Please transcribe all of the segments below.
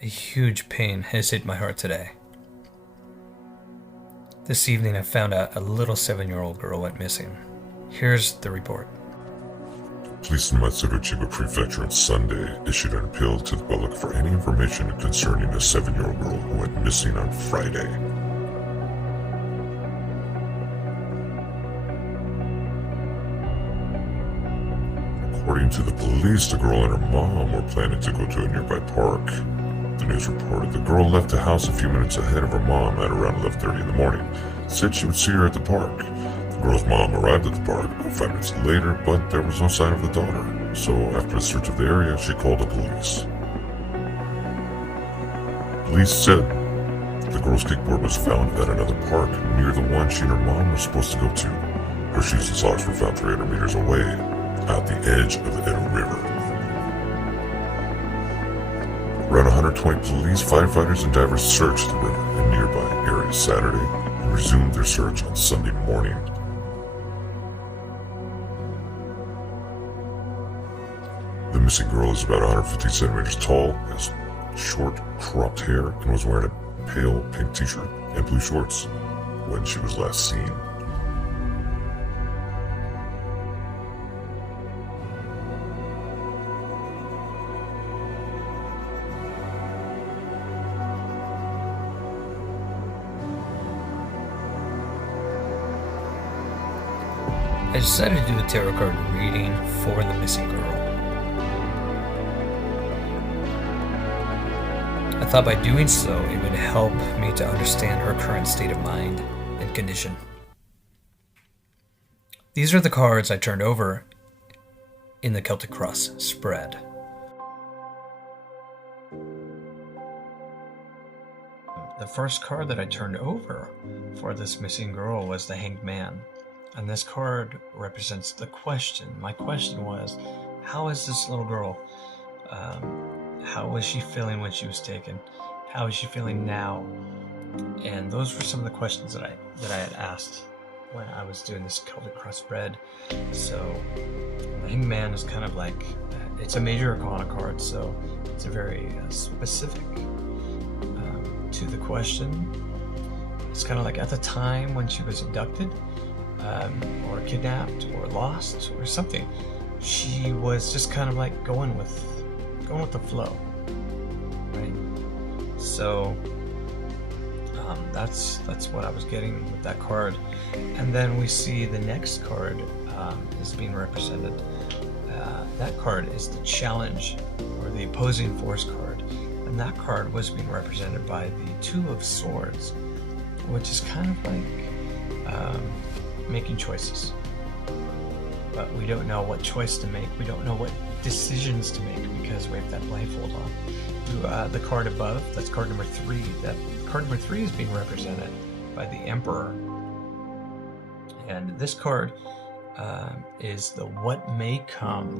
A huge pain has hit my heart today. This evening I found out a little 7-year-old girl went missing. Here's the report. Police in Matsudo Prefecture on Sunday issued an appeal to the public for any information concerning a 7-year-old girl who went missing on Friday. According to the police, the girl and her mom were planning to go to a nearby park. The news reported the girl left the house a few minutes ahead of her mom at around 11:30 in the morning. Said she would see her at the park. The girl's mom arrived at the park about 5 minutes later, but there was no sign of the daughter. So after a search of the area, she called the police. Police said the girl's kickboard was found at another park near the one she and her mom were supposed to go to. Her shoes and socks were found 300 meters away, at the edge of the Edo River. Around 120 police, firefighters, and divers searched the river and nearby areas Saturday and resumed their search on Sunday morning. The missing girl is about 150 centimeters tall, has short, cropped hair, and was wearing a pale pink t-shirt and blue shorts when she was last seen. I decided to do a tarot card reading for the missing girl. I thought by doing so, it would help me to understand her current state of mind and condition. These are the cards I turned over in the Celtic Cross spread. The first card that I turned over for this missing girl was the Hanged Man. And this card represents the question. My question was, how is this little girl? How was she feeling when she was taken? How is she feeling now? And those were some of the questions that I had asked when I was doing this Celtic Cross spread. So the Hanged Man is kind of like, it's a major arcana card, so it's a very specific to the question. It's kind of like at the time when she was abducted, or kidnapped or lost or something, she was just kind of like going with the flow, right? So that's what I was getting with that card. And then we see the next card is being represented. That card is the challenge or the opposing force card, and that card was being represented by the Two of Swords, which is kind of like making choices, but we don't know what choice to make. We don't know what decisions to make because we have that blindfold on. The card above, that's card number 3. That card number 3 is being represented by the Emperor, and this card is the What May Come.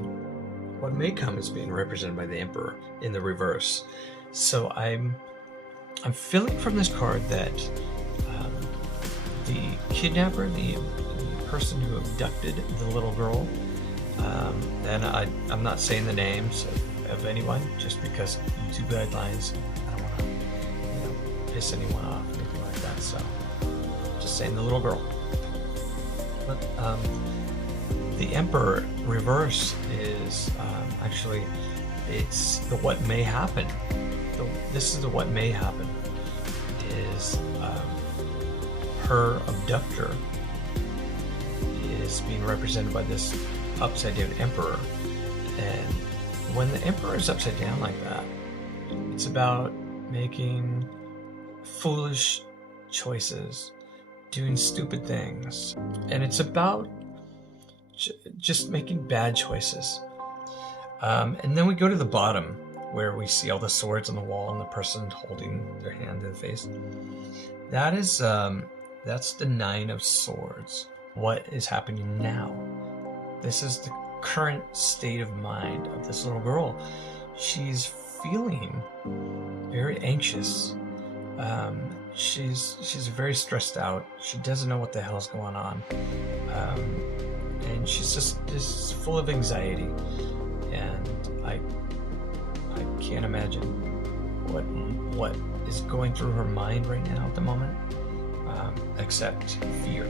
What May Come is being represented by the Emperor in the reverse. So I'm feeling from this card that the kidnapper, the person who abducted the little girl, and I'm not saying the names of anyone just because YouTube guidelines, I don't want to piss anyone off, anything like that, so just saying the little girl. But the Emperor reverse is actually, it's the What May Happen. This is the What May Happen, is her abductor is being represented by this upside down Emperor. And when the Emperor is upside down like that, it's about making foolish choices, doing stupid things, and it's about just making bad choices. And then we go to the bottom where we see all the swords on the wall and the person holding their hand to the face. That is that's the 9 of Swords. What is happening now? This is the current state of mind of this little girl. She's feeling very anxious. She's very stressed out. She doesn't know what the hell's going on, and she's just full of anxiety. And I can't imagine what is going through her mind right now at the moment, except fear.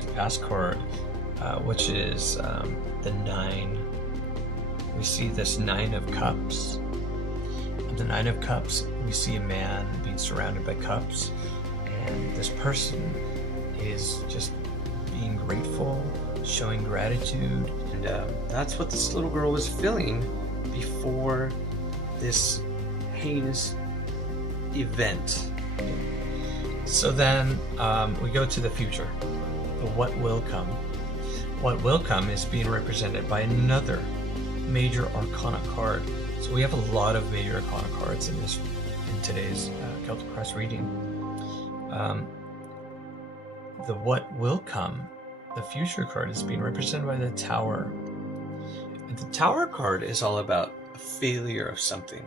The past card, which is the 9. We see this 9 of Cups. The 9 of Cups, we see a man being surrounded by cups, and this person is just being grateful, showing gratitude, and that's what this little girl was feeling before this heinous event. So then we go to the future, the what will come. What will come is being represented by another major arcana card. So we have a lot of major arcana cards in today's Celtic Cross reading. The what will come, the future card, is being represented by the Tower. And the Tower card is all about a failure of something.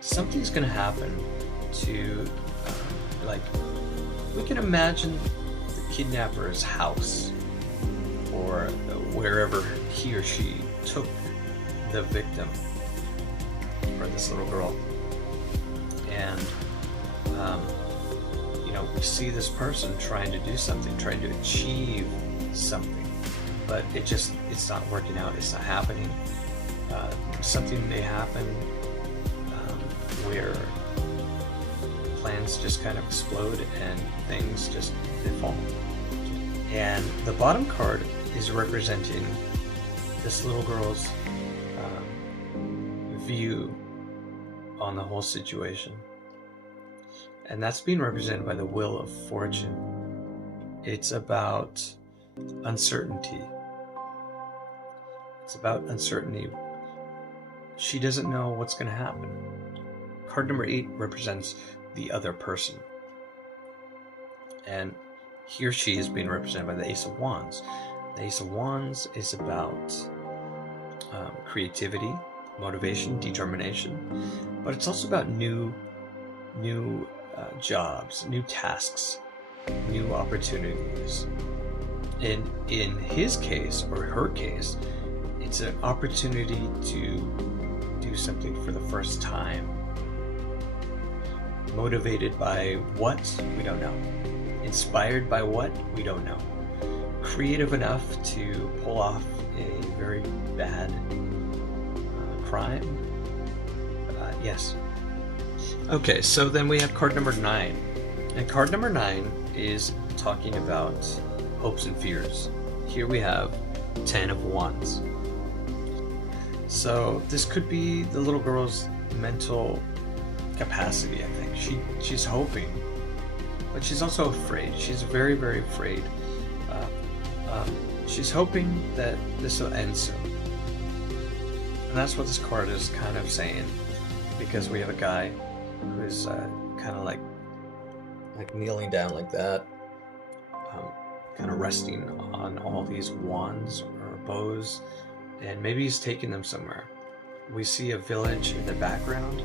Something's going to happen to, we can imagine the kidnapper's house, or wherever he or she took the victim, or this little girl. And we see this person trying to do something, trying to achieve something, but it's not working out, it's not happening. Something may happen where plans just kind of explode and things just fall. And the bottom card is representing this little girl's view on the whole situation. And that's being represented by the Wheel of Fortune. It's about uncertainty. It's about uncertainty. She doesn't know what's going to happen. Card number 8 represents the other person. And he or she is being represented by the Ace of Wands. The Ace of Wands is about creativity, motivation, determination, but it's also about new jobs, new tasks, new opportunities. And in his case, or her case, it's an opportunity to do something for the first time. Motivated by what? We don't know. Inspired by what? We don't know. Creative enough to pull off a very bad crime? Yes. Okay, so then we have card number 9. And card number 9 is talking about hopes and fears. Here we have 10 of Wands. So this could be the little girl's mental capacity, I think. She's hoping, but she's also afraid. She's very, very afraid. She's hoping that this will end soon. And that's what this card is kind of saying, because we have a guy who is kind of like kneeling down like that, kind of resting on all these wands or bows, and maybe he's taking them somewhere. We see a village in the background,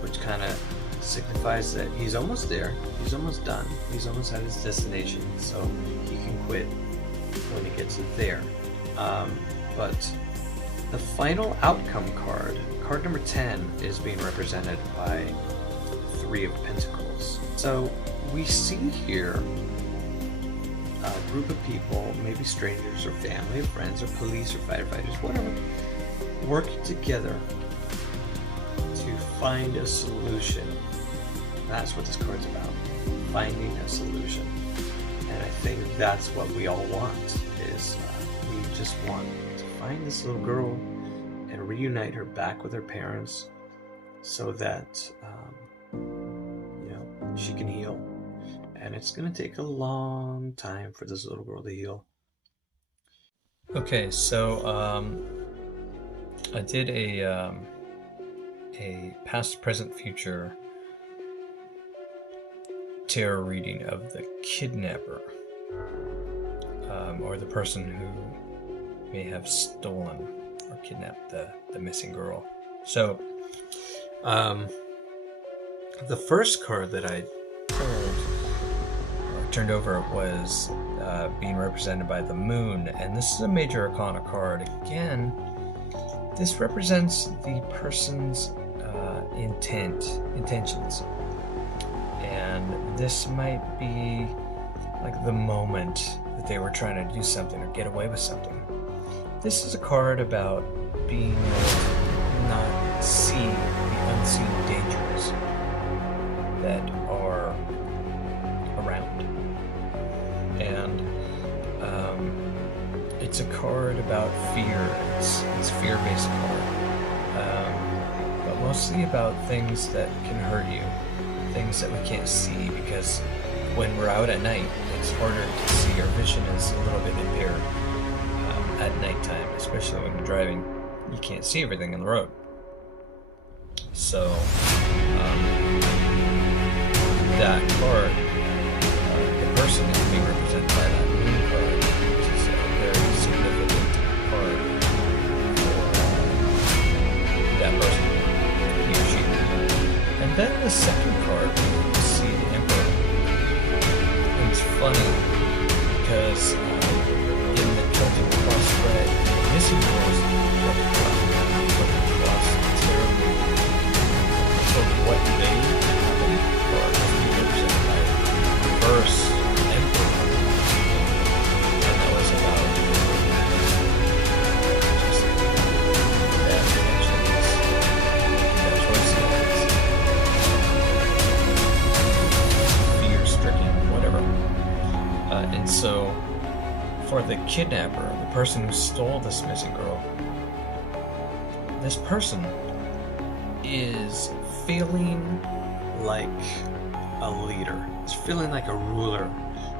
which kind of signifies that he's almost there, he's almost done, he's almost at his destination, so he can quit when he gets there. But the final outcome card, card number 10, is being represented by 3 of Pentacles. So we see here a group of people, maybe strangers or family or friends or police or firefighters, whatever, working together to find a solution. That's what this card's about, finding a solution. And I think that's what we all want, is we just want to find this little girl and reunite her back with her parents so that she can heal. And it's going to take a long time for this little girl to heal. Okay, so I did a past, present, future tarot reading of the kidnapper, or the person who may have stolen or kidnapped the missing girl. So the first card that I pulled or turned over was being represented by the Moon, and this is a major arcana card. Again, this represents the person's intentions. And this might be like the moment that they were trying to do something or get away with something. This is a card about being able to not see the unseen dangers that are around. And it's a card about fear. It's a fear-based card. But mostly about things that can hurt you, things that we can't see, because when we're out at night, it's harder to see. Our vision is a little bit impaired at nighttime, especially when you're driving. You can't see everything on the road. So that card, the person is being represented by that moon card, which is a very significant card for that person, he or she. And then the second card, we see the Emperor. And it's funny because in the Celtic Cross spread, the missing girls Celtic Cross terribly for what they happen or be represented by reverse Emperor. And that was about just bad intentions, bad choices, fear-stricken, whatever. And so, for the kidnapper, the person who stole this missing girl, this person is feeling like a leader. It's feeling like a ruler,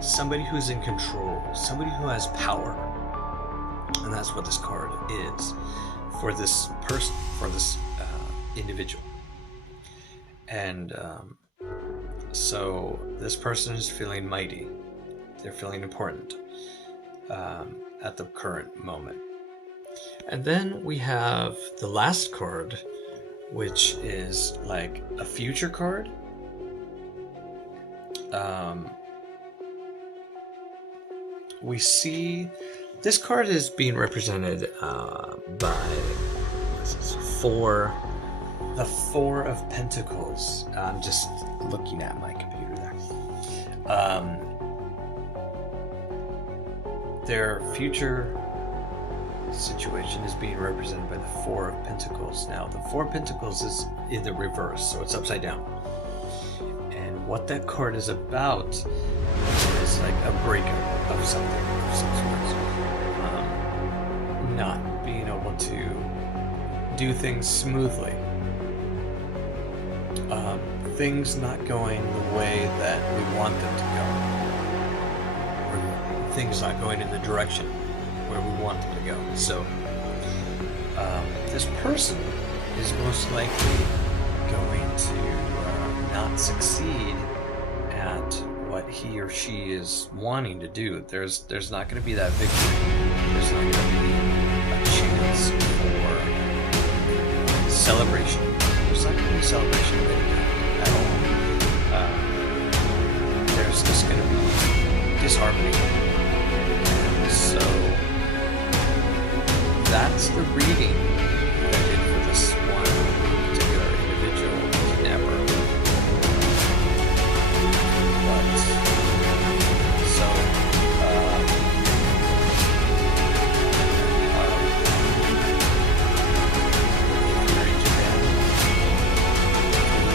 somebody who's in control, somebody who has power. And that's what this card is for this person, for this individual. And so this person is feeling mighty. They're feeling important at the current moment. And then we have the last card, which is like a future card. We see this card is being represented by the Four of Pentacles. I'm just looking at my computer there. Their future situation is being represented by the Four of Pentacles. Now, the Four of Pentacles is in the reverse, so it's upside down. And what that card is about is like a breakup of something of some sort. Not being able to do things smoothly. Things not going the way that we want them to go. Or things not going in the direction where we want them to go. So, this person is most likely going to not succeed at what he or she is wanting to do. There's not going to be that victory. There's not going to be a chance for celebration. There's not going to be celebration of any kind at all. There's just going to be disharmony. And so that's the reading that I did for this one particular individual kidnapper. But so you're in Japan,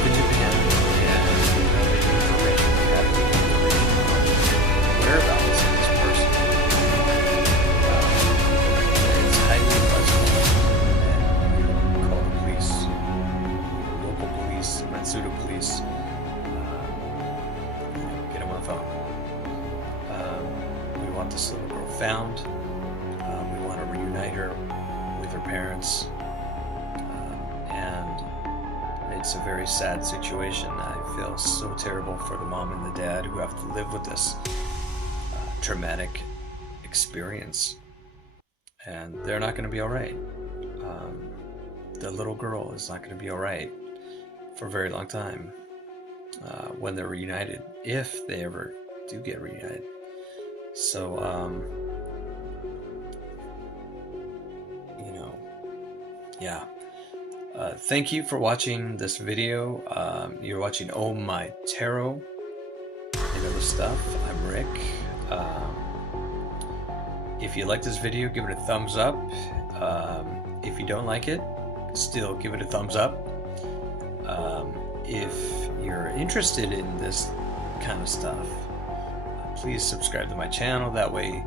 and you know the information, you have the information on whereabouts of this person. It's highly possible, and you call the police, local police, Matsuda police, get them on the phone. We want this little girl found. We want to reunite her with her parents. And it's a very sad situation. I feel so terrible for the mom and the dad who have to live with this traumatic experience. And they're not going to be alright. The little girl is not going to be alright for a very long time when they're reunited, if they ever do get reunited. So, yeah. Thank you for watching this video. You're watching Oh My Tarot and other stuff. I'm Rick. If you like this video, give it a thumbs up. If you don't like it, still give it a thumbs up. If you're interested in this kind of stuff, please subscribe to my channel. That way,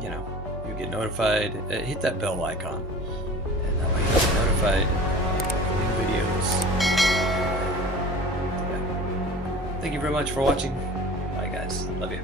you get notified. Hit that bell icon, and that way you get notified of new videos. Yeah. Thank you very much for watching. Bye, guys. Love you.